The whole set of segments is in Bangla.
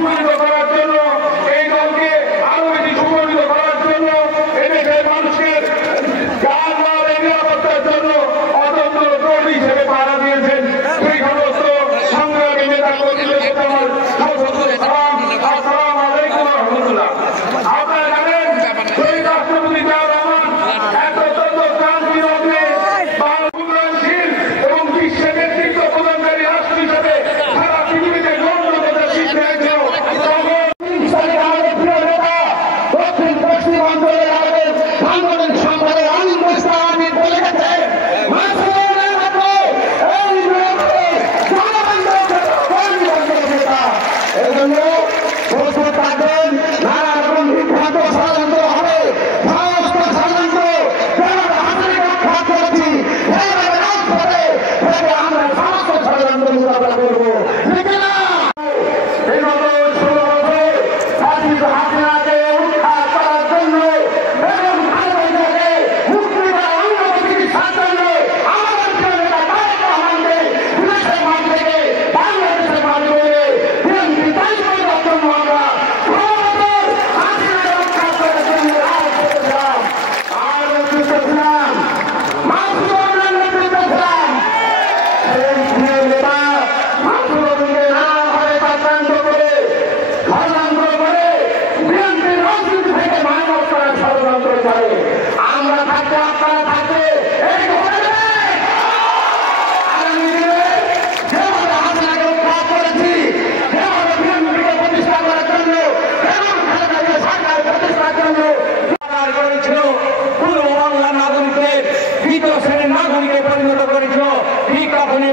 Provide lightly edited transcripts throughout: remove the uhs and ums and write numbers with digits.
সুগঠিত করার জন্য, এই দলকে আরো বেশি সুগঠিত করার জন্য, এদেশের মানুষের নিরাপত্তার জন্য অতন্ত্র প্রহরী হিসেবে পাহারা দিয়েছেন সেই সমস্ত সংগ্রামী নেতা কর্মীদের আমার সালাম। আসসালামু আলাইকুম ওয়া রাহমাতুল্লাহ। আপনারা জানেন শহীদ রাষ্ট্রপতি জিয়াউর রহমান এক অত্যন্ত শান্তিরক্ষী, উন্নয়নশীল এবং বিশ্বের নেতৃত্ব প্রদানকারী রাষ্ট্র হিসেবে সারা পৃথিবীতে গণ্যতা সৃষ্টি হয়েছিল। আমাদের প্রিয় নেতা দক্ষিণ পশ্চিম অঞ্চলের আমাদের সাংগঠনিক সম্পাদক আমির মুস্তাফি বলে গেছে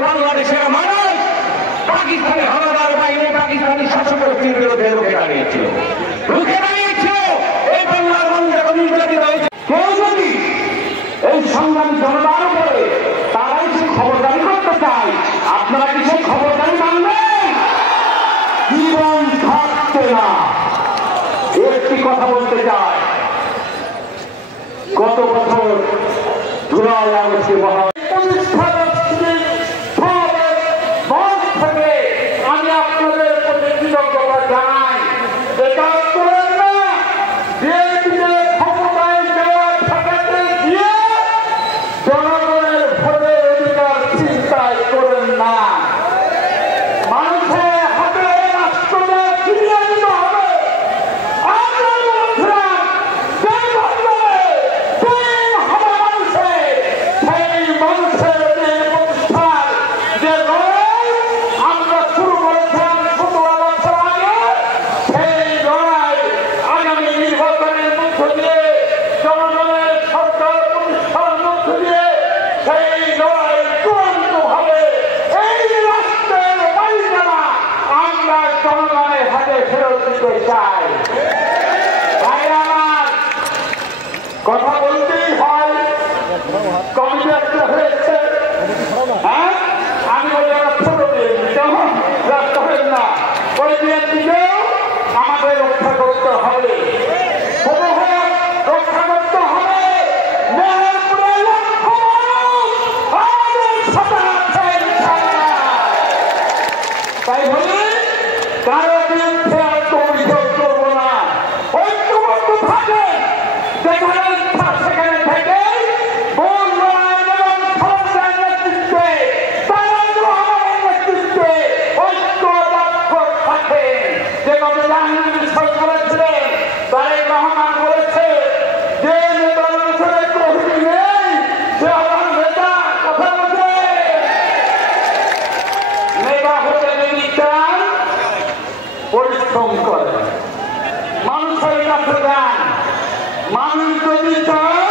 বাংলাদেশের মানুষ পাকিস্তানি হানাদার বাহিনী পাকিস্তানি শাসক গোষ্ঠীর বিরুদ্ধে রুখে দাঁড়িয়েছিল, এই বাংলার মানুষ এখন নির্যাতিত হয়েছে। কেউ যদি এই সংগ্রামী জনতার উপরে তারাই সেই খবরদারি করতে চায়, আপনারা কি সেই খবরদারি মানবেন? জীবন থাকতে না। একটি কথা বলতে চাই, গত বছর জুলাই আগস্টে আমি আপনাদের প্রতি কৃতজ্ঞতা জানাই। এটা করেন না ক্ষমতায় দেওয়া ঠেকাতে গিয়ে জনগণের ভোটের অধিকার চিন্তায় করেন না। মানুষের হাতে রাষ্ট্রটা ফিরিয়ে দিতে হবে। আমরা বলছিলাম সেই মানুষের যে প্রতিষ্ঠান যে লড়াই আমরা শুরু করেছিলাম 17 বছর আগে, সেই লড়াই আগামী নির্বাচনের মধ্য দিয়ে জনগণের সরকার প্রতিষ্ঠার মধ্য দিয়ে সেই লড়াই চূড়ান্ত ভাবে এই রাষ্ট্রের বাড়িদারা আমরা জনগণের হাতে ফেরত দিতে চাই। তাই আমার কথা বলতেই হয়, কমিটি একটা হয়েছে, হ্যাঁ আমি বলি আমরা ছোট দিয়ে কেমন রাস্তা হবেন না, ওই বিএনপিকেও আমাদের রক্ষা করতে হবে, রক্ষা করতে হবে। মেহেরপুরের লক্ষ মানুষ আমাদের সাথে আছে ইনশাআল্লাহ। তাই বলি কারো বিরুদ্ধে আত্মঅভিযোগ করব না, ঐক্যবদ্ধ থাকে, যেখানে ইচ্ছা সেখানে থেকে পরিশ্রম করে মানুষের কাছে যান। মানুষ যদি চায়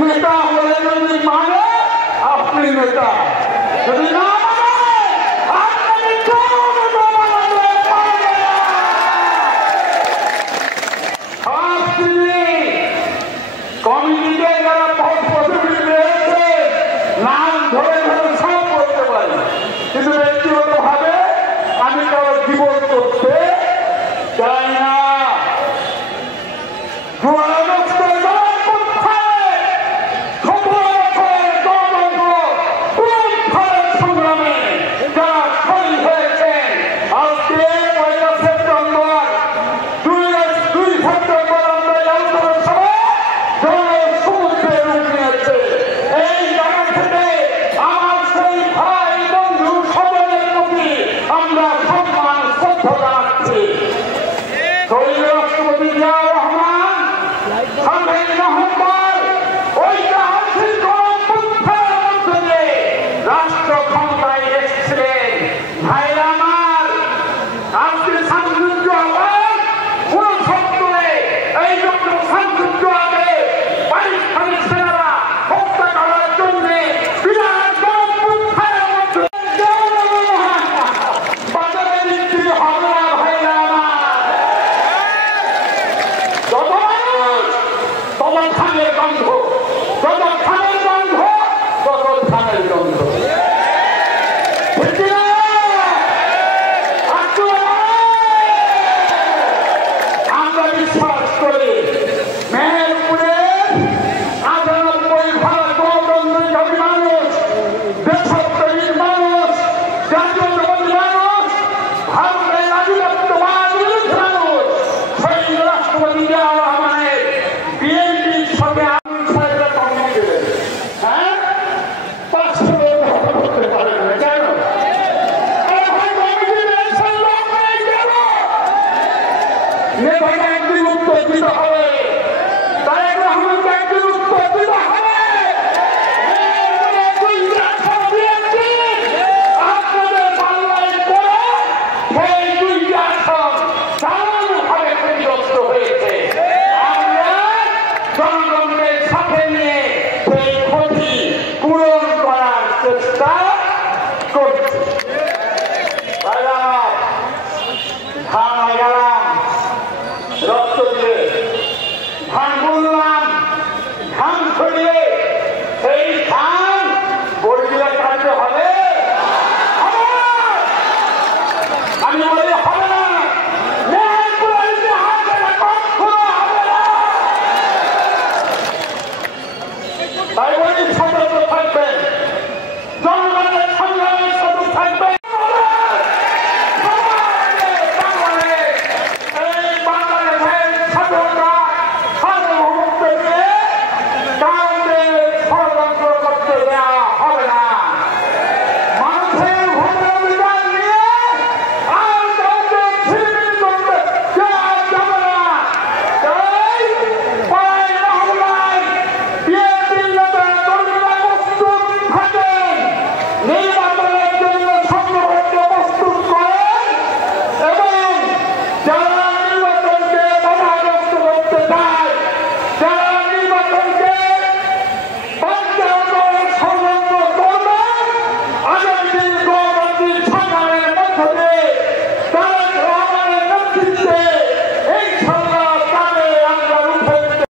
নেতা হলে যদি মানে আপনি নেতা, যদি না কমিটিতে যারা রয়েছে নাম ধরে ধরে সব করতে পারি, কিন্তু ব্যক্তিগত ভাবে আমি কারো জীবন করতে চাই না। সংগ্রাম শহীদ রাষ্ট্রপতি জিয়াউর রহমান 7ই নভেম্বর ঐতিহাসিক গণঅভ্যুত্থানের মধ্য দিয়ে রাষ্ট্র ক্ষমতায় এসেছিলেন। ভাইরা আমার, আজকে শামসুজ্জোহার 69 এই ডক্টর শামসুজ্জোহারকে পাকিস্তানি সেনারা হত্যা করার জন্য বিরাট গণঅভ্যুত্থানের মধ্য দিয়ে বাজারে বিক্রি হবে না। ভাইরা আমার, যত মানুষ তত ধানের গন্ধ, যত ধানের গন্ধ তত ধানের গন্ধ। আমরা বিশ্বাস করি মেহেরপুরের 98 গণতন্ত্রী মানুষ, দেশপ্রেমিক মানুষ, জাতীয়তাবাদী মানুষ, ভারতের আধিপত্যবাদ বিরোধী মানুষ শহীদ রাষ্ট্রপতি জিয়াউর রহমানের বিএনপির সঙ্গে হ্যাঁ 500 করতে পারে না কেন? নেতাকে একদিন উত্তর দিতে হবে, তারেক রহমানকে একদিন উত্তর দিতে হবে। আপনাদের বাংলায় করে সেই 2টি আসন দারুণভাবে ক্ষতিগ্রস্ত হয়েছে। আমরা জনগণের সাথে নিয়ে সেই ক্ষতি পূরণ করার চেষ্টা করছি। ধান